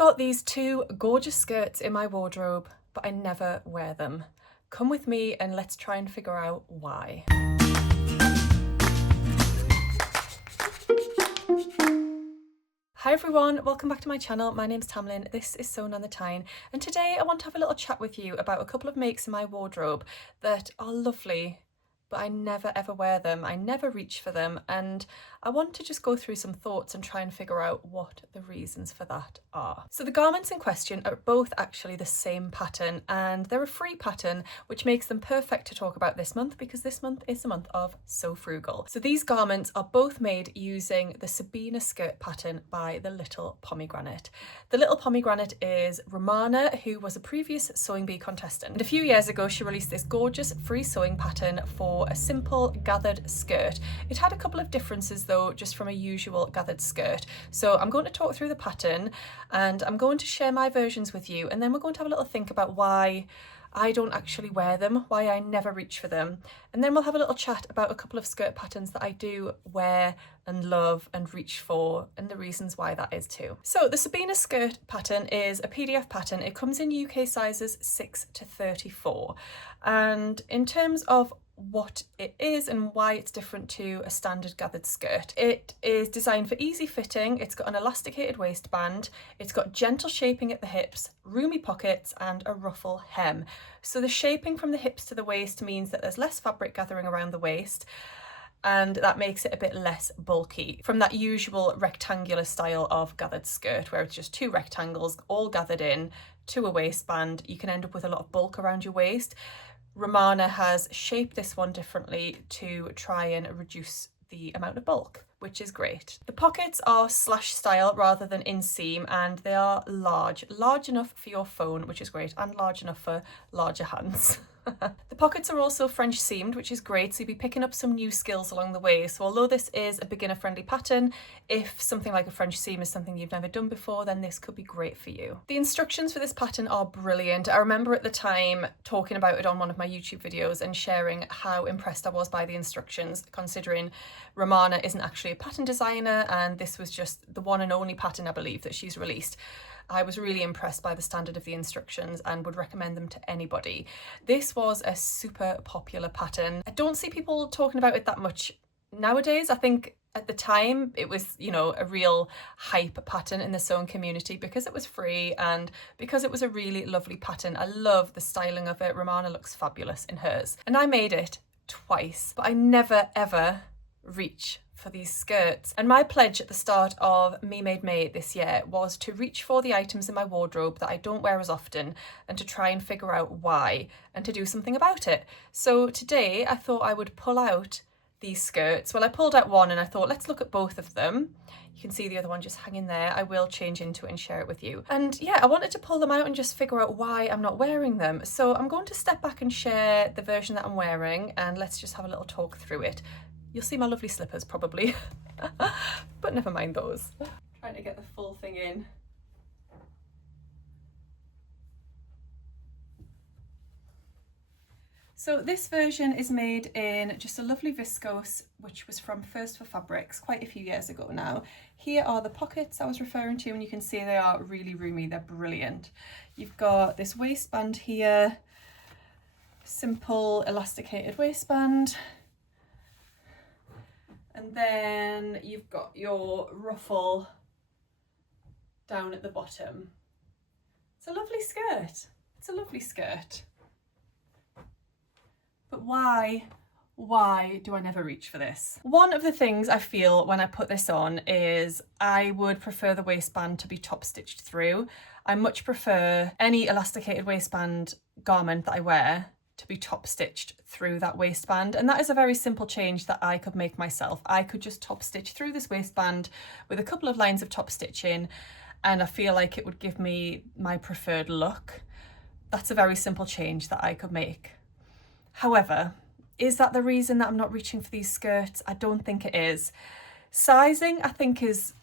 got these two gorgeous skirts in my wardrobe, but I never wear them. Come with me and let's try and figure out why. Hi everyone, welcome back to my channel. My name's Tamlyn, this is Sewn on the Tyne, and today I want to have a little chat with you about a couple of makes in my wardrobe that are lovely, but I never ever wear them. I never reach for them, and I want to just go through some thoughts and try and figure out what the reasons for that are. So the garments in question are both actually the same pattern, and they're a free pattern, which makes them perfect to talk about this month because this month is the month of So Frugal. So these garments are both made using the Sabina skirt pattern by the Little Pomegranate. The Little Pomegranate is Romana, who was a previous Sewing Bee contestant. And a few years ago, she released this gorgeous free sewing pattern for a simple gathered skirt. It had a couple of differences though, just from a usual gathered skirt. So I'm going to talk through the pattern and I'm going to share my versions with you, and then we're going to have a little think about why I don't actually wear them, why I never reach for them. And then we'll have a little chat about a couple of skirt patterns that I do wear and love and reach for, and the reasons why that is too. So the Sabina skirt pattern is a PDF pattern. It comes in UK sizes 6 to 34. And in terms of what it is and why it's different to a standard gathered skirt, it is designed for easy fitting. It's got an elasticated waistband, it's got gentle shaping at the hips, roomy pockets and a ruffle hem. So the shaping from the hips to the waist means that there's less fabric gathering around the waist, and that makes it a bit less bulky from that usual rectangular style of gathered skirt where it's just two rectangles all gathered in to a waistband. You can end up with a lot of bulk around your waist. Romana has shaped this one differently to try and reduce the amount of bulk, which is great. The pockets are slash style rather than inseam, and they are large enough for your phone, which is great, and large enough for larger hands. The pockets are also French seamed, which is great, so you'll be picking up some new skills along the way. So although this is a beginner friendly pattern, if something like a French seam is something you've never done before, then this could be great for you. The instructions for this pattern are brilliant. I remember at the time talking about it on one of my YouTube videos and sharing how impressed I was by the instructions, considering Romana isn't actually a pattern designer and this was just the one and only pattern I believe that she's released. I was really impressed by the standard of the instructions and would recommend them to anybody. This was a super popular pattern. I don't see people talking about it that much nowadays. I think at the time it was, you know, a real hype pattern in the sewing community because it was free and because it was a really lovely pattern. I love the styling of it. Romana looks fabulous in hers. And I made it twice, but I never ever reach for these skirts. And my pledge at the start of Me Made May this year was to reach for the items in my wardrobe that I don't wear as often and to try and figure out why and to do something about it. So today I thought I would pull out these skirts. Well, I pulled out one and I thought let's look at both of them. You can see the other one just hanging there. I will change into it and share it with you. And yeah, I wanted to pull them out and just figure out why I'm not wearing them. So I'm going to step back and share the version that I'm wearing and let's just have a little talk through it. You'll see my lovely slippers probably, but never mind those. Trying to get the full thing in. So this version is made in just a lovely viscose, which was from First for Fabrics quite a few years ago now. Here are the pockets I was referring to, and you can see they are really roomy, they're brilliant. You've got this waistband here, simple elasticated waistband. And then you've got your ruffle down at the bottom. It's a lovely skirt. It's a lovely skirt. But why do I never reach for this? One of the things I feel when I put this on is I would prefer the waistband to be top stitched through. I much prefer any elasticated waistband garment that I wear to be top stitched through that waistband, and that is a very simple change that I could make myself. I could just top stitch through this waistband with a couple of lines of top stitching and I feel like it would give me my preferred look. That's a very simple change that I could make. However, is that the reason that I'm not reaching for these skirts? I don't think it is. Sizing I think is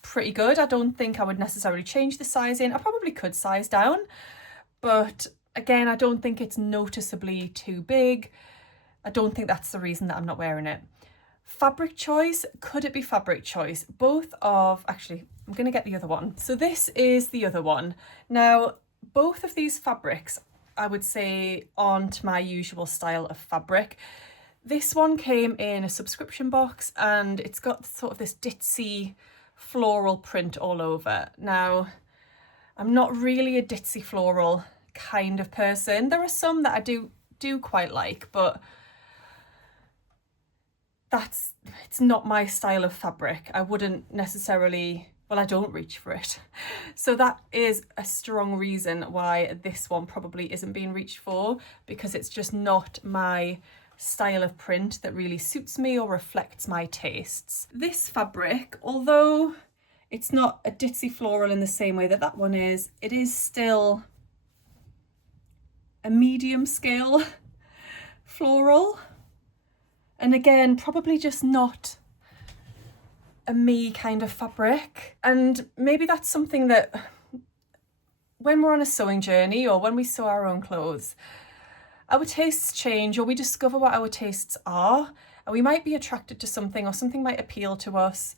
pretty good. I don't think I would necessarily change the sizing. I probably could size down, but again, I don't think it's noticeably too big. I don't think that's the reason that I'm not wearing it. Fabric choice, could it be fabric choice? Both of, actually, I'm going to get the other one. So this is the other one. Now, both of these fabrics, I would say, aren't my usual style of fabric. This one came in a subscription box and it's got sort of this ditzy floral print all over. Now, I'm not really a ditzy floral kind of person. There are some that I do quite like, but it's not my style of fabric. I wouldn't necessarily, well, I don't reach for it. So that is a strong reason why this one probably isn't being reached for, because it's just not my style of print that really suits me or reflects my tastes. This fabric, although it's not a ditzy floral in the same way that that one is, it is still a medium scale floral. And again, probably just not a me kind of fabric. And maybe that's something that when we're on a sewing journey or when we sew our own clothes, our tastes change, or we discover what our tastes are, and we might be attracted to something or something might appeal to us,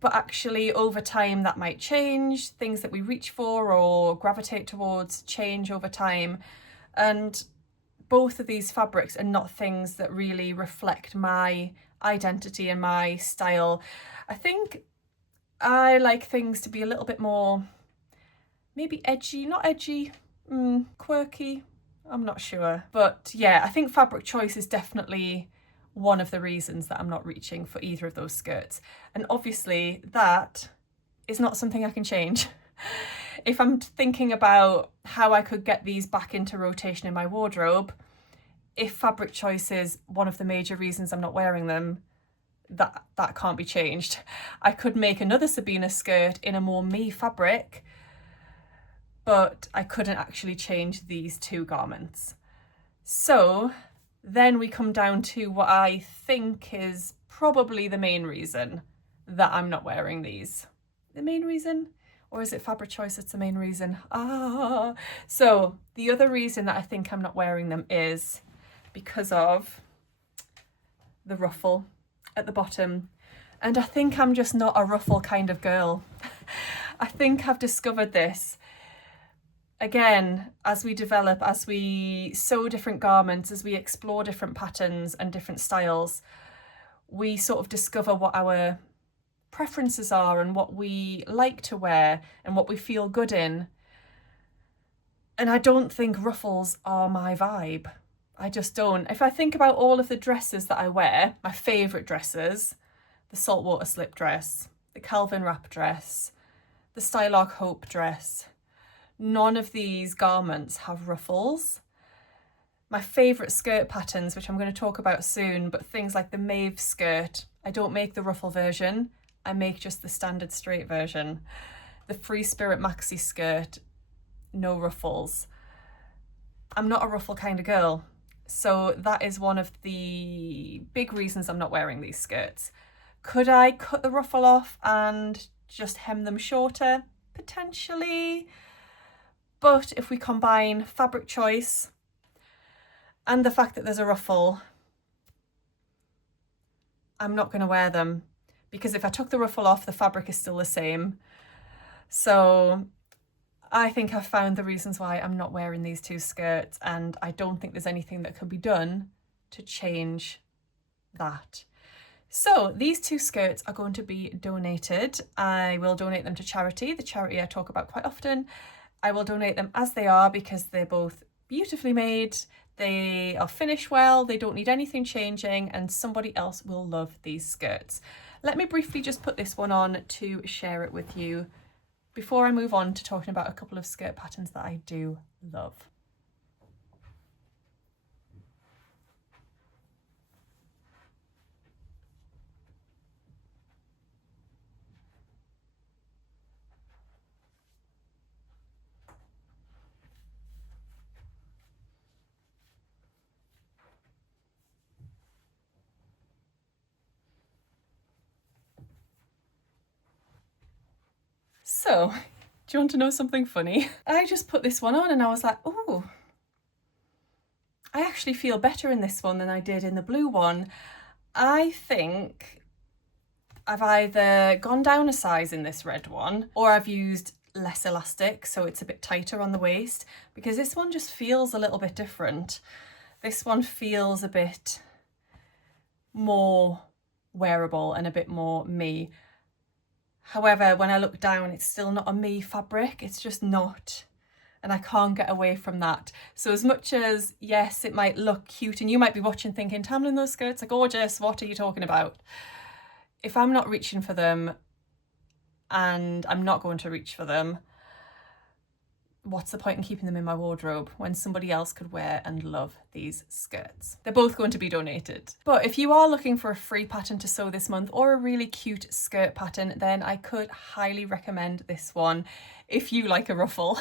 but actually over time that might change. Things that we reach for or gravitate towards change over time. And both of these fabrics are not things that really reflect my identity and my style. I think I like things to be a little bit more, maybe edgy, not edgy, quirky, I'm not sure. But yeah, I think fabric choice is definitely one of the reasons that I'm not reaching for either of those skirts. And obviously that is not something I can change. If I'm thinking about how I could get these back into rotation in my wardrobe, if fabric choice is one of the major reasons I'm not wearing them, that can't be changed. I could make another Sabina skirt in a more me fabric, but I couldn't actually change these two garments. So then we come down to what I think is probably the main reason that I'm not wearing these. The main reason? Or is it fabric choice that's the main reason? So the other reason that I think I'm not wearing them is because of the ruffle at the bottom. And I think I'm just not a ruffle kind of girl. I think I've discovered this. Again, as we develop, as we sew different garments, as we explore different patterns and different styles, we sort of discover what our preferences are and what we like to wear and what we feel good in. And I don't think ruffles are my vibe. I just don't. If I think about all of the dresses that I wear, my favourite dresses, the saltwater slip dress, the Calvin wrap dress, the Stylark Hope dress, none of these garments have ruffles. My favourite skirt patterns, which I'm going to talk about soon, but things like the Mave skirt, I don't make the ruffle version, I make just the standard straight version. The Free Spirit maxi skirt, no ruffles. I'm not a ruffle kind of girl. So that is one of the big reasons I'm not wearing these skirts. Could I cut the ruffle off and just hem them shorter? Potentially. But if we combine fabric choice and the fact that there's a ruffle, I'm not going to wear them, because if I took the ruffle off, the fabric is still the same. So I think I've found the reasons why I'm not wearing these two skirts, and I don't think there's anything that can be done to change that. So these two skirts are going to be donated. I will donate them to charity, the charity I talk about quite often. I will donate them as they are because they're both beautifully made, they are finished well, they don't need anything changing, and somebody else will love these skirts. Let me briefly just put this one on to share it with you before I move on to talking about a couple of skirt patterns that I do love. So, do you want to know something funny? I just put this one on and I was like, oh, I actually feel better in this one than I did in the blue one. I think I've either gone down a size in this red one, or I've used less elastic so it's a bit tighter on the waist, because this one just feels a little bit different. This one feels a bit more wearable and a bit more me. However, when I look down, it's still not a me fabric. It's just not. And I can't get away from that. So as much as, yes, it might look cute and you might be watching thinking, Tamlyn, those skirts are gorgeous, what are you talking about? If I'm not reaching for them, and I'm not going to reach for them, what's the point in keeping them in my wardrobe when somebody else could wear and love these skirts? They're both going to be donated. But if you are looking for a free pattern to sew this month, or a really cute skirt pattern, then I could highly recommend this one if you like a ruffle.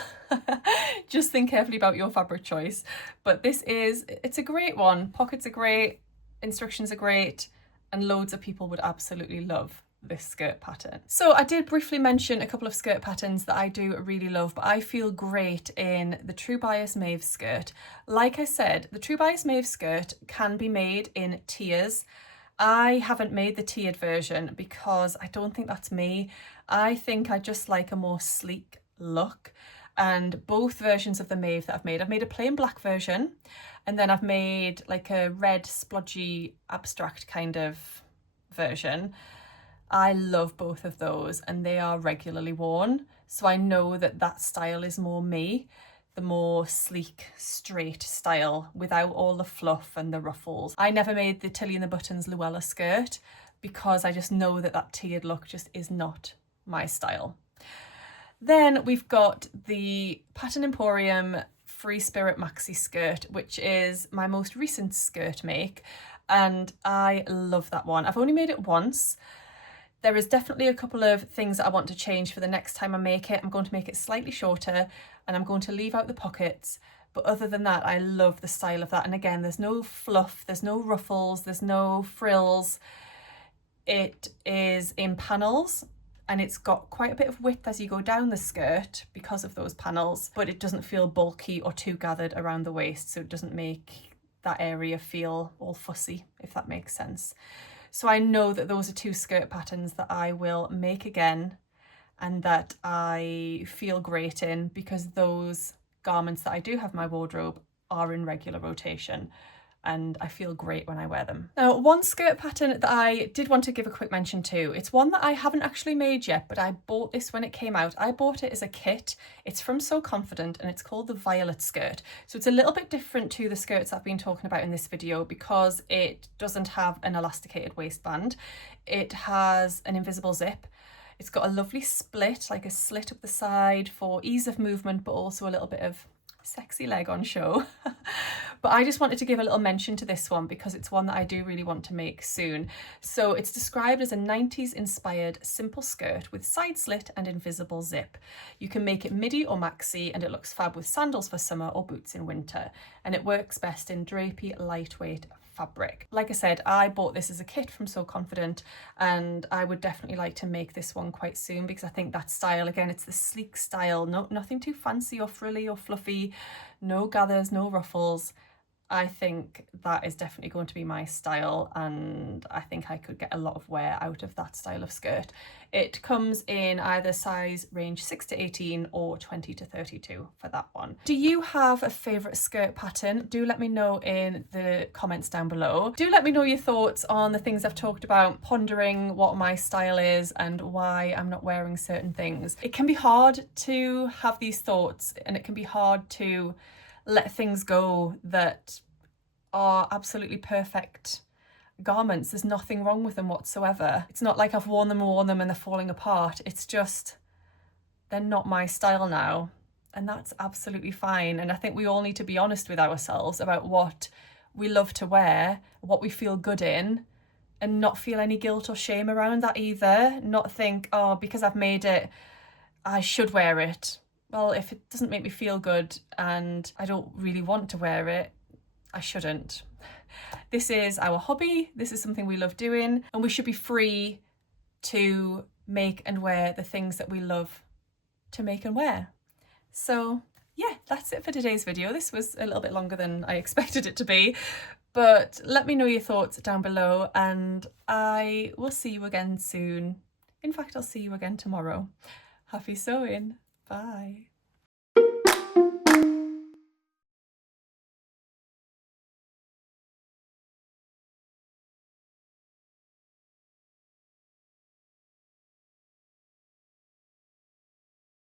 Just think carefully about your fabric choice. But it's a great one. Pockets are great, instructions are great, and loads of people would absolutely love this skirt pattern. So I did briefly mention a couple of skirt patterns that I do really love, but I feel great in the True Bias Mave skirt. Like I said, the True Bias Mave skirt can be made in tiers. I haven't made the tiered version because I don't think that's me. I think I just like a more sleek look. And both versions of the Mave that I've made a plain black version, and then I've made like a red splodgy abstract kind of version. I love both of those, and they are regularly worn. So I know that that style is more me, the more sleek, straight style without all the fluff and the ruffles. I never made the Tilly and the Buttons Luella skirt because I just know that that tiered look just is not my style. Then we've got the Pattern Emporium Free Spirit Maxi skirt, which is my most recent skirt make, and I love that one. I've only made it once. There is definitely a couple of things that I want to change for the next time I make it. I'm going to make it slightly shorter, and I'm going to leave out the pockets. But other than that, I love the style of that. And again, there's no fluff, there's no ruffles, there's no frills. It is in panels, and it's got quite a bit of width as you go down the skirt because of those panels, but it doesn't feel bulky or too gathered around the waist, so it doesn't make that area feel all fussy, if that makes sense. So I know that those are two skirt patterns that I will make again and that I feel great in, because those garments that I do have in my wardrobe are in regular rotation and I feel great when I wear them. Now, one skirt pattern that I did want to give a quick mention to, it's one that I haven't actually made yet, but I bought this when it came out. I bought it as a kit. It's from So Confident and it's called the Violet skirt. So it's a little bit different to the skirts I've been talking about in this video because it doesn't have an elasticated waistband. It has an invisible zip. It's got a lovely split, like a slit up the side for ease of movement, but also a little bit of sexy leg on show. But I just wanted to give a little mention to this one because it's one that I do really want to make soon. So it's described as a 90s inspired simple skirt with side slit and invisible zip. You can make it midi or maxi, and it looks fab with sandals for summer or boots in winter, and it works best in drapey lightweight fabric. Like I said, I bought this as a kit from So Confident, and I would definitely like to make this one quite soon because I think that style, again, it's the sleek style, nothing too fancy or frilly or fluffy, no gathers, no ruffles. I think that is definitely going to be my style, and I think I could get a lot of wear out of that style of skirt. It comes in either size range 6 to 18 or 20 to 32 for that one. Do you have a favourite skirt pattern? Do let me know in the comments down below. Do let me know your thoughts on the things I've talked about, pondering what my style is and why I'm not wearing certain things. It can be hard to have these thoughts, and it can be hard to let things go that are absolutely perfect garments. There's nothing wrong with them whatsoever. It's not like I've worn them and they're falling apart. It's just they're not my style now, and that's absolutely fine. And I think we all need to be honest with ourselves about what we love to wear, what we feel good in, and not feel any guilt or shame around that either. Not think, oh, because I've made it, I should wear it. Well, if it doesn't make me feel good and I don't really want to wear it, I shouldn't. This is our hobby. This is something we love doing, and we should be free to make and wear the things that we love to make and wear. So yeah, that's it for today's video. This was a little bit longer than I expected it to be, But let me know your thoughts down below, and I will see you again soon. In fact, I'll see you again tomorrow. Happy sewing. Bye.